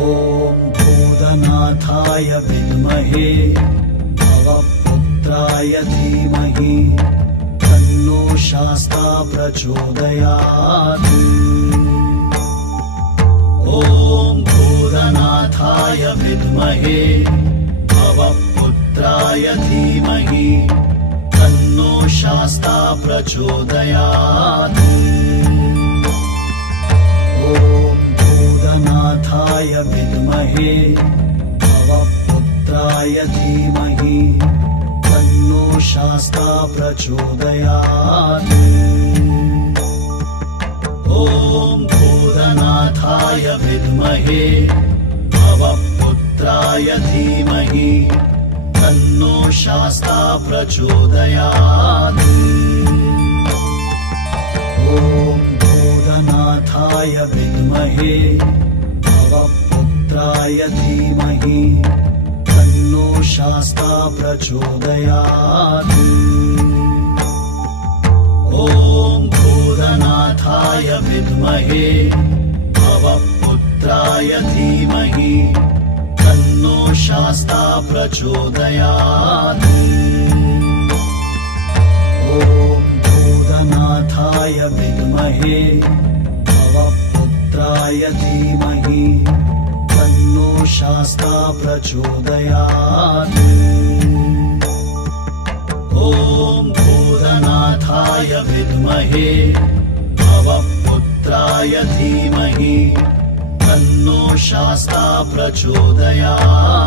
ॐ भूतनाथाय विद्महे भवपुत्राय धीमहि तन्नो शास्ता प्रचोदयात्। ॐ भूतनाथाय विद्महे भवपुत्राय धीमहि तन्नो शास्ता प्रचोदयात्। ॐ भूतनाथाय विद्महे भवपुत्राय धीमहि तन्नो शास्ता प्रचोदयात्। ॐ भूतनाथाय विद्महे भवपुत्राय धीमहि तन्नो शास्ता प्रचोदयात्। ॐ भूतनाथाय विद्महे भवपुत्राय धीमहि तन्नो शास्ता प्रचोदयात्। ॐ भूतनाथाय विद्महे भवपुत्राय धीमहि तन्नो शास्ता प्रचोदयात्। ॐ भूतनाथाय विद्महे भवपुत्राय धीमहि तन्नो शास्ता प्रचोदयात्। ॐ भूतनाथाय विद्महे भवपुत्राय धीमहि तन्नो शास्ता प्रचोदयात्।